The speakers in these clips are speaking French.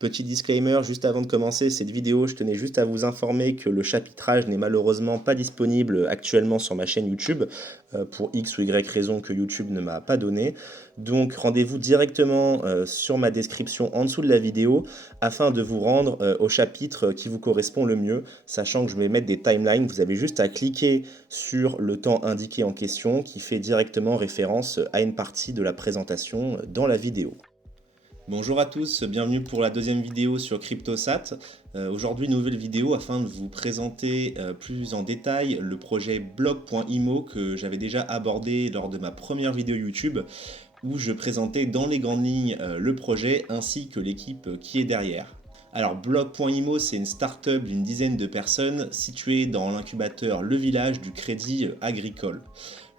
Petit disclaimer, juste avant de commencer cette vidéo, je tenais juste à vous informer que le chapitrage n'est malheureusement pas disponible actuellement sur ma chaîne YouTube, pour X ou Y raison que YouTube ne m'a pas donné. Donc rendez-vous directement sur ma description en dessous de la vidéo afin de vous rendre au chapitre qui vous correspond le mieux, sachant que je vais mettre des timelines. Vous avez juste à cliquer sur le temps indiqué en question qui fait directement référence à une partie de la présentation dans la vidéo. Bonjour à tous, bienvenue pour la deuxième vidéo sur CryptoSat. Aujourd'hui, nouvelle vidéo afin de vous présenter plus en détail le projet blog.imo que j'avais déjà abordé lors de ma première vidéo YouTube où je présentais dans les grandes lignes le projet ainsi que l'équipe qui est derrière. Alors blog.imo, c'est une start-up d'une dizaine de personnes située dans l'incubateur Le Village du Crédit Agricole.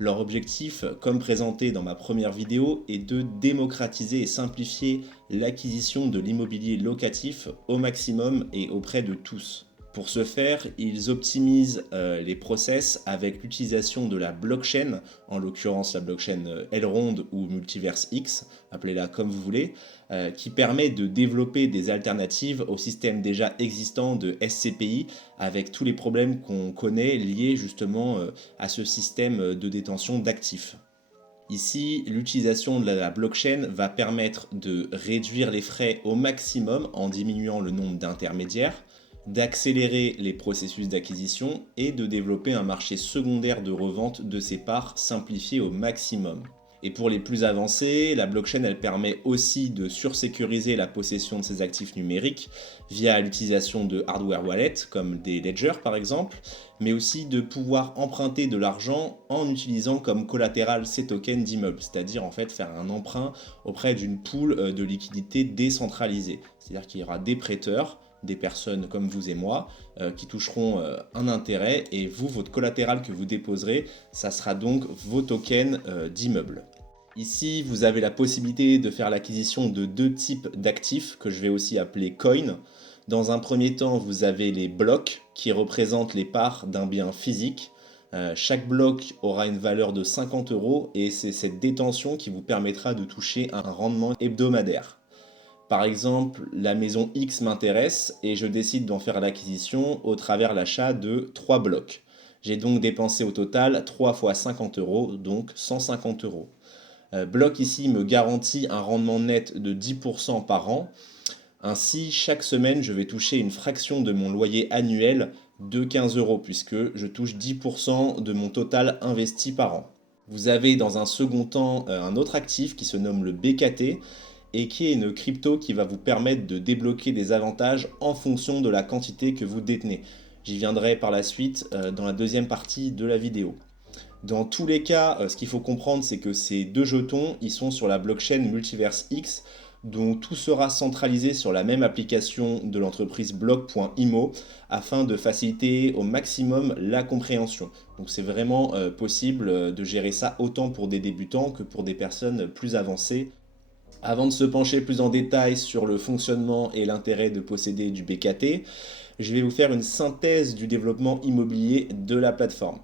Leur objectif, comme présenté dans ma première vidéo, est de démocratiser et simplifier l'acquisition de l'immobilier locatif au maximum et auprès de tous. Pour ce faire, ils optimisent les process avec l'utilisation de la blockchain, en l'occurrence la blockchain Elrond ou Multiverse X, appelez-la comme vous voulez, qui permet de développer des alternatives au système déjà existant de SCPI avec tous les problèmes qu'on connaît liés justement à ce système de détention d'actifs. Ici, l'utilisation de la blockchain va permettre de réduire les frais au maximum en diminuant le nombre d'intermédiaires, d'accélérer les processus d'acquisition et de développer un marché secondaire de revente de ces parts simplifié au maximum. Et pour les plus avancés, la blockchain elle permet aussi de sursécuriser la possession de ces actifs numériques via l'utilisation de hardware wallets comme des ledgers par exemple, mais aussi de pouvoir emprunter de l'argent en utilisant comme collatéral ces tokens d'immeubles, c'est-à-dire en fait faire un emprunt auprès d'une pool de liquidités décentralisée. C'est-à-dire qu'il y aura des prêteurs, des personnes comme vous et moi qui toucheront un intérêt et vous, votre collatéral que vous déposerez, ça sera donc vos tokens d'immeubles. Ici, vous avez la possibilité de faire l'acquisition de deux types d'actifs que je vais aussi appeler coins. Dans un premier temps, vous avez les blocs qui représentent les parts d'un bien physique. Chaque bloc aura une valeur de 50 € et c'est cette détention qui vous permettra de toucher un rendement hebdomadaire. Par exemple, la maison X m'intéresse et je décide d'en faire l'acquisition au travers l'achat de 3 blocs. J'ai donc dépensé au total 3 fois 50 €, donc 150 €. Bloc ici me garantit un rendement net de 10% par an. Ainsi, chaque semaine, je vais toucher une fraction de mon loyer annuel de 15 € puisque je touche 10% de mon total investi par an. Vous avez dans un second temps un autre actif qui se nomme le BKT et qui est une crypto qui va vous permettre de débloquer des avantages en fonction de la quantité que vous détenez. J'y viendrai par la suite dans la deuxième partie de la vidéo. Dans tous les cas, ce qu'il faut comprendre, c'est que ces deux jetons, ils sont sur la blockchain Multiverse X, dont tout sera centralisé sur la même application de l'entreprise blog.imo afin de faciliter au maximum la compréhension. Donc c'est vraiment possible de gérer ça autant pour des débutants que pour des personnes plus avancées. Avant de se pencher plus en détail sur le fonctionnement et l'intérêt de posséder du BKT, je vais vous faire une synthèse du développement immobilier de la plateforme.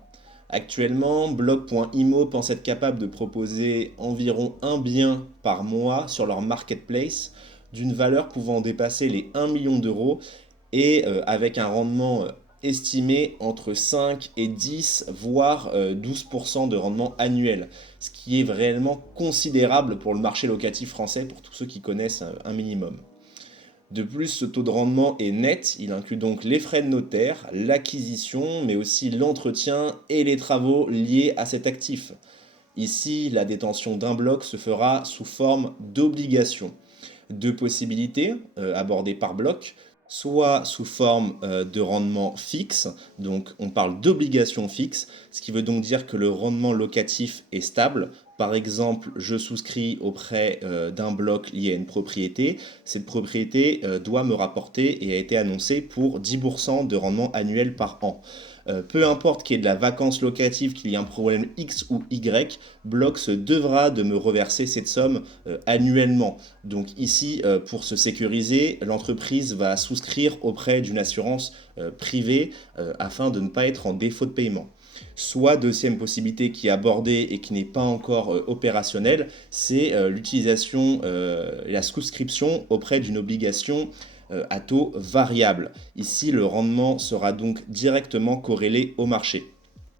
Actuellement, blog.imo pense être capable de proposer environ un bien par mois sur leur marketplace d'une valeur pouvant dépasser les 1 million d'euros et avec un rendement estimé entre 5 et 10 voire 12% de rendement annuel, ce qui est réellement considérable pour le marché locatif français pour tous ceux qui connaissent un minimum. De plus, ce taux de rendement est net, il inclut donc les frais de notaire, l'acquisition, mais aussi l'entretien et les travaux liés à cet actif. Ici, la détention d'un bloc se fera sous forme d'obligation. Deux possibilités abordées par bloc, soit sous forme de rendement fixe, donc on parle d'obligation fixe, ce qui veut donc dire que le rendement locatif est stable. Par exemple, je souscris auprès d'un bloc lié à une propriété. Cette propriété doit me rapporter et a été annoncée pour 10% de rendement annuel par an. Peu importe qu'il y ait de la vacance locative, qu'il y ait un problème X ou Y, Block se devra de me reverser cette somme annuellement. Donc ici, pour se sécuriser, l'entreprise va souscrire auprès d'une assurance privée afin de ne pas être en défaut de paiement. Soit deuxième possibilité qui est abordée et qui n'est pas encore opérationnelle, c'est l'utilisation, la souscription auprès d'une obligation à taux variable. Ici, le rendement sera donc directement corrélé au marché.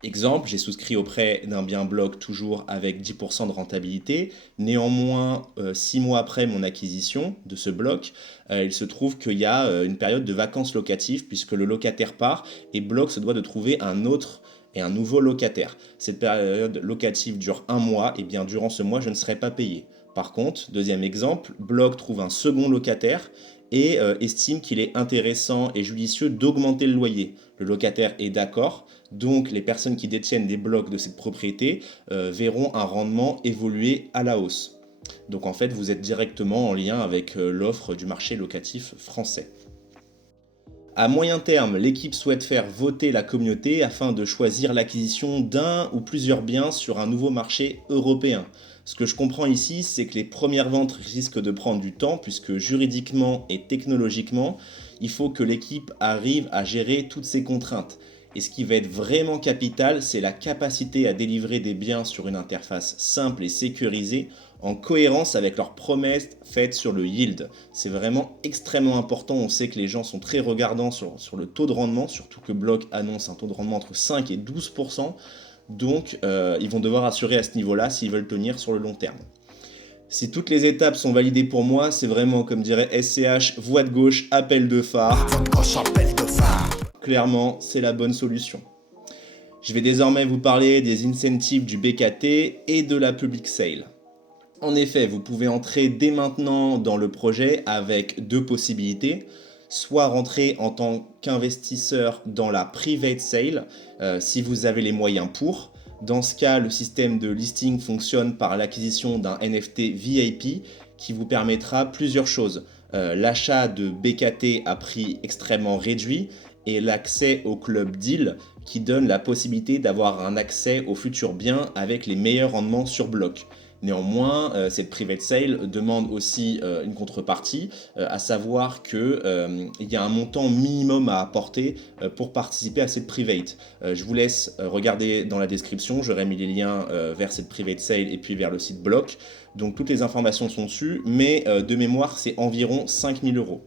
Exemple, j'ai souscrit auprès d'un bien bloc toujours avec 10% de rentabilité. Néanmoins, 6 mois après mon acquisition de ce bloc, il se trouve qu'il y a une période de vacances locatives puisque le locataire part et bloc se doit de trouver un autre et un nouveau locataire. Cette période locative dure un mois et bien durant ce mois, je ne serai pas payé. Par contre, deuxième exemple, bloc trouve un second locataire et estime qu'il est intéressant et judicieux d'augmenter le loyer. Le locataire est d'accord, donc les personnes qui détiennent des blocs de cette propriété verront un rendement évoluer à la hausse. Donc en fait, vous êtes directement en lien avec l'offre du marché locatif français. À moyen terme, l'équipe souhaite faire voter la communauté afin de choisir l'acquisition d'un ou plusieurs biens sur un nouveau marché européen. Ce que je comprends ici, c'est que les premières ventes risquent de prendre du temps puisque juridiquement et technologiquement, il faut que l'équipe arrive à gérer toutes ces contraintes. Et ce qui va être vraiment capital, c'est la capacité à délivrer des biens sur une interface simple et sécurisée en cohérence avec leurs promesses faites sur le yield. C'est vraiment extrêmement important. On sait que les gens sont très regardants sur le taux de rendement, surtout que Block annonce un taux de rendement entre 5 et 12%. Donc, ils vont devoir assurer à ce niveau-là s'ils veulent tenir sur le long terme. Si toutes les étapes sont validées pour moi, c'est vraiment, comme dirait SCH, voie de gauche, appel de phare. Clairement, c'est la bonne solution. Je vais désormais vous parler des incentives du BKT et de la public sale. En effet, vous pouvez entrer dès maintenant dans le projet avec deux possibilités. Soit rentrer en tant qu'investisseur dans la private sale, si vous avez les moyens pour. Dans ce cas, le système de listing fonctionne par l'acquisition d'un NFT VIP qui vous permettra plusieurs choses. L'achat de BKT à prix extrêmement réduit et l'accès au club deal qui donne la possibilité d'avoir un accès aux futurs biens avec les meilleurs rendements sur bloc. Néanmoins, cette private sale demande aussi une contrepartie, à savoir qu'il y a un montant minimum à apporter pour participer à cette private. Je vous laisse regarder dans la description, j'aurai mis les liens vers cette private sale et puis vers le site Block. Donc toutes les informations sont dessus, mais de mémoire, c'est environ 5000 €.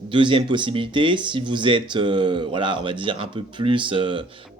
Deuxième possibilité, si vous êtes, voilà, on va dire un peu plus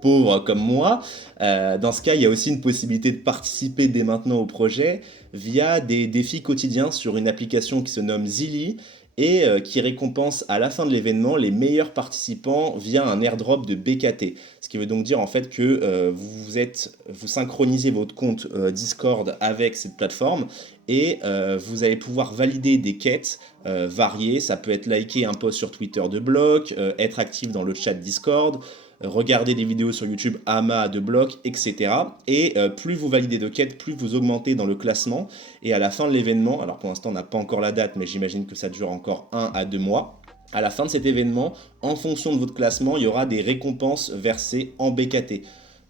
pauvre comme moi, dans ce cas, il y a aussi une possibilité de participer dès maintenant au projet via des défis quotidiens sur une application qui se nomme Zilli et qui récompense à la fin de l'événement les meilleurs participants via un airdrop de BKT. Ce qui veut donc dire en fait que vous synchronisez votre compte Discord avec cette plateforme et vous allez pouvoir valider des quêtes variées. Ça peut être liker un post sur Twitter de Block, être actif dans le chat Discord, regarder des vidéos sur YouTube AMA de Block, etc. Et plus vous validez de quêtes, plus vous augmentez dans le classement. Et à la fin de l'événement, alors pour l'instant on n'a pas encore la date, mais j'imagine que ça dure encore 1 à 2 mois. À la fin de cet événement, en fonction de votre classement, il y aura des récompenses versées en BKT.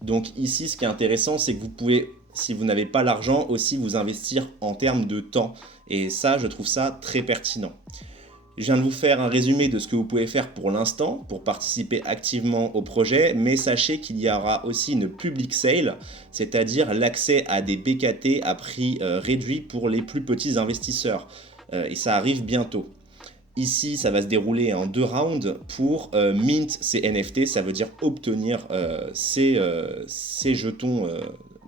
Donc ici, ce qui est intéressant, c'est que vous pouvez, si vous n'avez pas l'argent, aussi vous investir en termes de temps. Et ça, je trouve ça très pertinent. Je viens de vous faire un résumé de ce que vous pouvez faire pour l'instant pour participer activement au projet, mais sachez qu'il y aura aussi une public sale, c'est-à-dire l'accès à des BKT à prix réduit pour les plus petits investisseurs. Et ça arrive bientôt. Ici, ça va se dérouler en 2 rounds pour mint ces NFT, ça veut dire obtenir ces jetons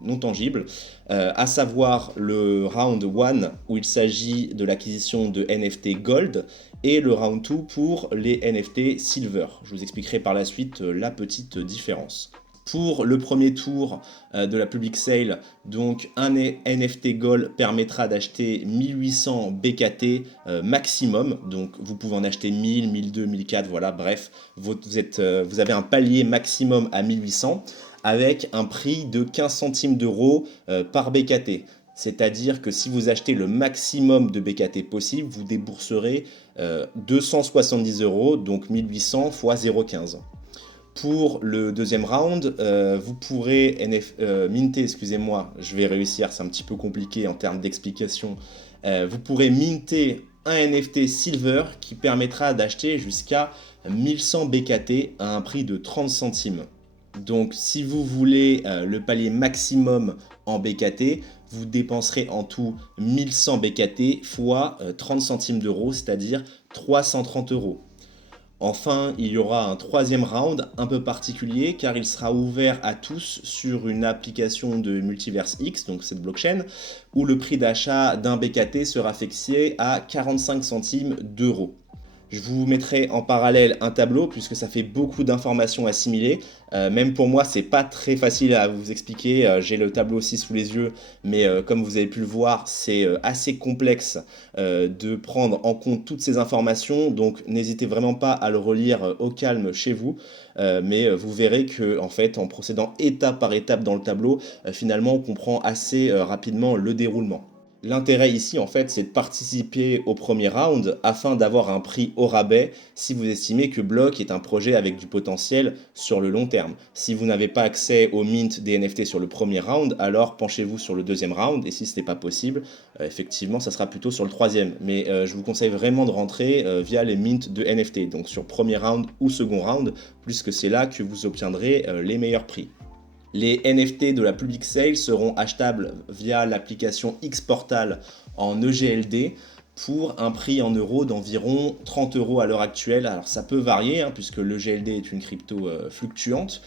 non tangibles, à savoir le round 1 où il s'agit de l'acquisition de NFT Gold et le round 2 pour les NFT Silver. Je vous expliquerai par la suite la petite différence. Pour le premier tour de la public sale, donc un NFT Gold permettra d'acheter 1800 BKT maximum. Donc vous pouvez en acheter 1000, 1002, 1004, voilà, bref, vous avez un palier maximum à 1800 avec un prix de 15 centimes d'euros par BKT. C'est-à-dire que si vous achetez le maximum de BKT possible, vous débourserez 270 €, donc 1800 x 0,15. Pour le deuxième round, vous pourrez minter, excusez-moi, je vais réussir, c'est un petit peu compliqué en termes d'explication. Vous pourrez minter un NFT Silver qui permettra d'acheter jusqu'à 1100 BKT à un prix de 30 centimes. Donc si vous voulez le palier maximum en BKT, vous dépenserez en tout 1100 BKT fois 30 centimes d'euros, c'est-à-dire 330 euros. Enfin, il y aura un troisième round un peu particulier car il sera ouvert à tous sur une application de Multiverse X, donc cette blockchain, où le prix d'achat d'un BKT sera fixé à 45 centimes d'euros. Je vous mettrai en parallèle un tableau puisque ça fait beaucoup d'informations assimiler. Même pour moi, c'est pas très facile à vous expliquer. J'ai le tableau aussi sous les yeux, mais comme vous avez pu le voir, c'est assez complexe de prendre en compte toutes ces informations. Donc, n'hésitez vraiment pas à le relire au calme chez vous. Mais vous verrez que, en fait, en procédant étape par étape dans le tableau, finalement, on comprend assez rapidement le déroulement. L'intérêt ici, en fait, c'est de participer au premier round afin d'avoir un prix au rabais si vous estimez que Block est un projet avec du potentiel sur le long terme. Si vous n'avez pas accès au mint des NFT sur le premier round, alors penchez-vous sur le deuxième round et si ce n'est pas possible, effectivement, ça sera plutôt sur le troisième. Mais je vous conseille vraiment de rentrer via les mints de NFT, donc sur premier round ou second round, puisque c'est là que vous obtiendrez les meilleurs prix. Les NFT de la Public Sale seront achetables via l'application Xportal en EGLD pour un prix en euros d'environ 30 euros à l'heure actuelle. Alors ça peut varier puisque l'EGLD est une crypto fluctuante,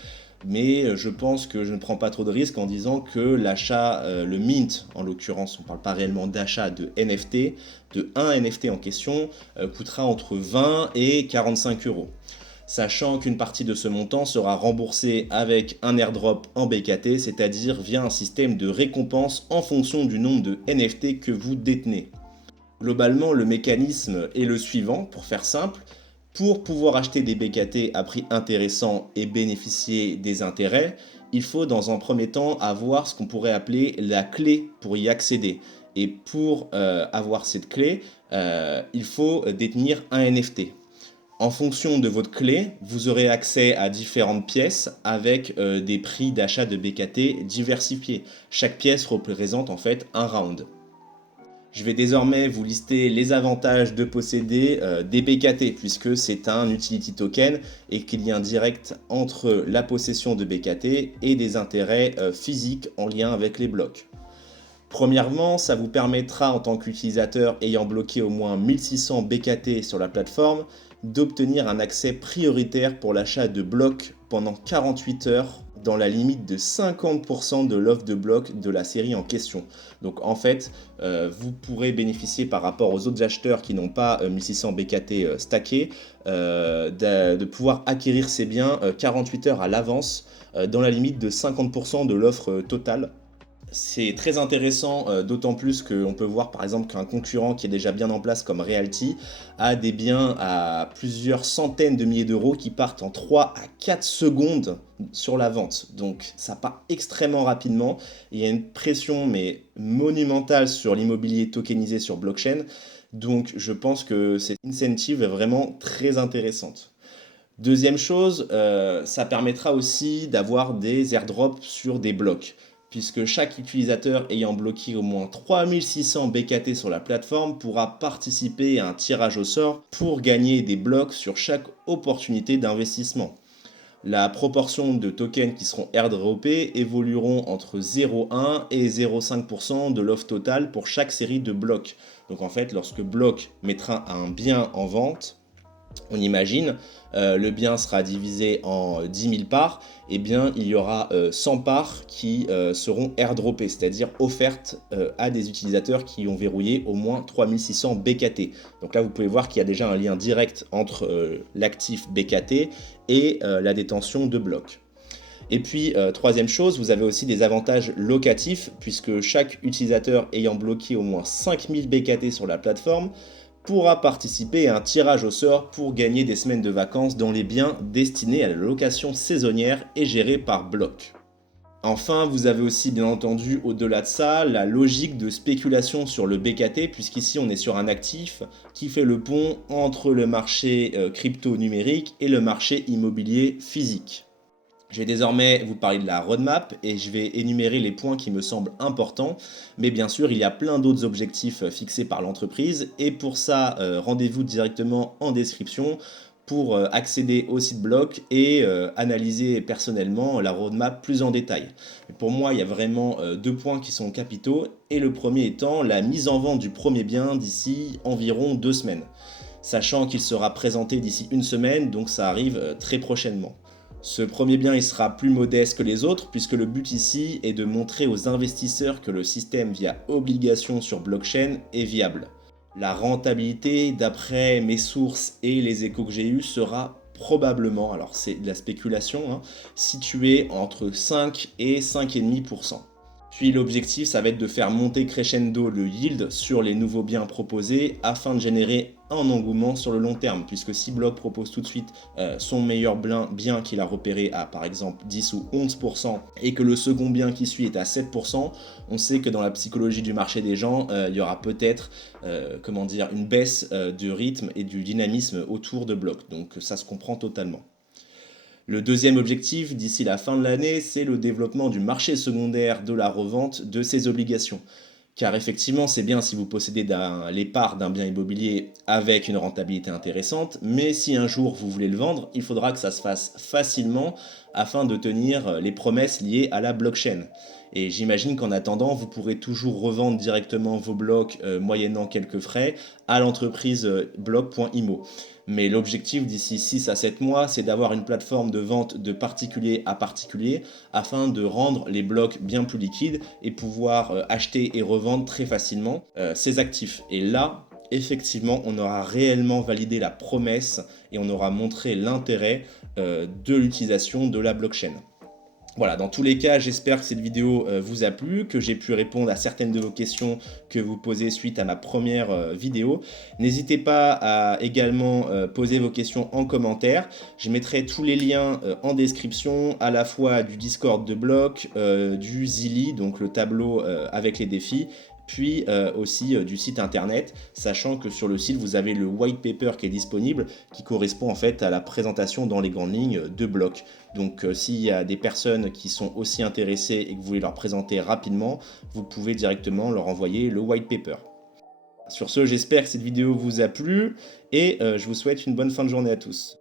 mais je pense que je ne prends pas trop de risques en disant que l'achat, le mint en l'occurrence, on ne parle pas réellement d'achat de NFT, de un NFT en question, coûtera entre 20 et 45 euros. Sachant qu'une partie de ce montant sera remboursée avec un airdrop en BKT, c'est-à-dire via un système de récompense en fonction du nombre de NFT que vous détenez. Globalement, le mécanisme est le suivant, pour faire simple. Pour pouvoir acheter des BKT à prix intéressant et bénéficier des intérêts, il faut dans un premier temps avoir ce qu'on pourrait appeler la clé pour y accéder. Et pour avoir cette clé, il faut détenir un NFT. En fonction de votre clé, vous aurez accès à différentes pièces avec des prix d'achat de BKT diversifiés. Chaque pièce représente en fait un round. Je vais désormais vous lister les avantages de posséder des BKT puisque c'est un utility token et qu'il y a un direct entre la possession de BKT et des intérêts physiques en lien avec les blocs. Premièrement, ça vous permettra en tant qu'utilisateur ayant bloqué au moins 1600 BKT sur la plateforme d'obtenir un accès prioritaire pour l'achat de blocs pendant 48 heures dans la limite de 50% de l'offre de blocs de la série en question. Donc en fait, vous pourrez bénéficier par rapport aux autres acheteurs qui n'ont pas 1600 BKT stackés de pouvoir acquérir ces biens 48 heures à l'avance dans la limite de 50% de l'offre totale. C'est très intéressant, d'autant plus qu'on peut voir par exemple qu'un concurrent qui est déjà bien en place comme Realty a des biens à plusieurs centaines de milliers d'euros qui partent en 3 à 4 secondes sur la vente. Donc ça part extrêmement rapidement. Il y a une pression mais monumentale sur l'immobilier tokenisé sur blockchain. Donc je pense que cette incentive est vraiment très intéressante. Deuxième chose, ça permettra aussi d'avoir des airdrops sur des blocs puisque chaque utilisateur ayant bloqué au moins 3600 BKT sur la plateforme pourra participer à un tirage au sort pour gagner des blocs sur chaque opportunité d'investissement. La proportion de tokens qui seront airdroppés évolueront entre 0,1 et 0,5% de l'offre totale pour chaque série de blocs. Donc en fait, lorsque Block mettra un bien en vente, on imagine, le bien sera divisé en 10 000 parts, et bien il y aura 100 parts qui seront airdroppées, c'est-à-dire offertes à des utilisateurs qui ont verrouillé au moins 3600 BKT. Donc là vous pouvez voir qu'il y a déjà un lien direct entre l'actif BKT et la détention de blocs. Et puis, troisième chose, vous avez aussi des avantages locatifs, puisque chaque utilisateur ayant bloqué au moins 5000 BKT sur la plateforme pourra participer à un tirage au sort pour gagner des semaines de vacances dans les biens destinés à la location saisonnière et gérés par Block. Enfin, vous avez aussi bien entendu au-delà de ça la logique de spéculation sur le BKT puisqu'ici on est sur un actif qui fait le pont entre le marché crypto numérique et le marché immobilier physique. Je vais désormais vous parler de la roadmap et je vais énumérer les points qui me semblent importants. Mais bien sûr, il y a plein d'autres objectifs fixés par l'entreprise. Et pour ça, rendez-vous directement en description pour accéder au site bloc et analyser personnellement la roadmap plus en détail. Et pour moi, il y a vraiment deux points qui sont capitaux, et le premier étant la mise en vente du premier bien d'ici environ 2 semaines, sachant qu'il sera présenté d'ici une semaine, donc ça arrive très prochainement. Ce premier bien il sera plus modeste que les autres, puisque le but ici est de montrer aux investisseurs que le système via obligation sur blockchain est viable. La rentabilité, d'après mes sources et les échos que j'ai eus, sera probablement, alors c'est de la spéculation, située entre 5 et 5,5%. Puis l'objectif, ça va être de faire monter crescendo le yield sur les nouveaux biens proposés afin de générer un engouement sur le long terme, puisque si Block propose tout de suite son meilleur bien qu'il a repéré à par exemple 10 ou 11% et que le second bien qui suit est à 7%, on sait que dans la psychologie du marché des gens, il y aura peut-être une baisse du rythme et du dynamisme autour de Block, donc ça se comprend totalement. Le deuxième objectif d'ici la fin de l'année, c'est le développement du marché secondaire de la revente de ces obligations. Car effectivement, c'est bien si vous possédez les parts d'un bien immobilier avec une rentabilité intéressante, mais si un jour vous voulez le vendre, il faudra que ça se fasse facilement afin de tenir les promesses liées à la blockchain. Et j'imagine qu'en attendant, vous pourrez toujours revendre directement vos blocs moyennant quelques frais à l'entreprise block.imo. Mais l'objectif d'ici 6 à 7 mois, c'est d'avoir une plateforme de vente de particulier à particulier afin de rendre les blocs bien plus liquides et pouvoir acheter et revendre très facilement ces actifs. Et là, effectivement, on aura réellement validé la promesse et on aura montré l'intérêt de l'utilisation de la blockchain. Voilà, dans tous les cas, j'espère que cette vidéo vous a plu, que j'ai pu répondre à certaines de vos questions que vous posez suite à ma première vidéo. N'hésitez pas à également poser vos questions en commentaire. Je mettrai tous les liens en description, à la fois du Discord de Block, du Zilli, donc le tableau avec les défis, puis aussi du site internet, sachant que sur le site vous avez le white paper qui est disponible, qui correspond en fait à la présentation dans les grandes lignes de Block. Donc s'il y a des personnes qui sont aussi intéressées et que vous voulez leur présenter rapidement, vous pouvez directement leur envoyer le white paper. Sur ce, j'espère que cette vidéo vous a plu et je vous souhaite une bonne fin de journée à tous.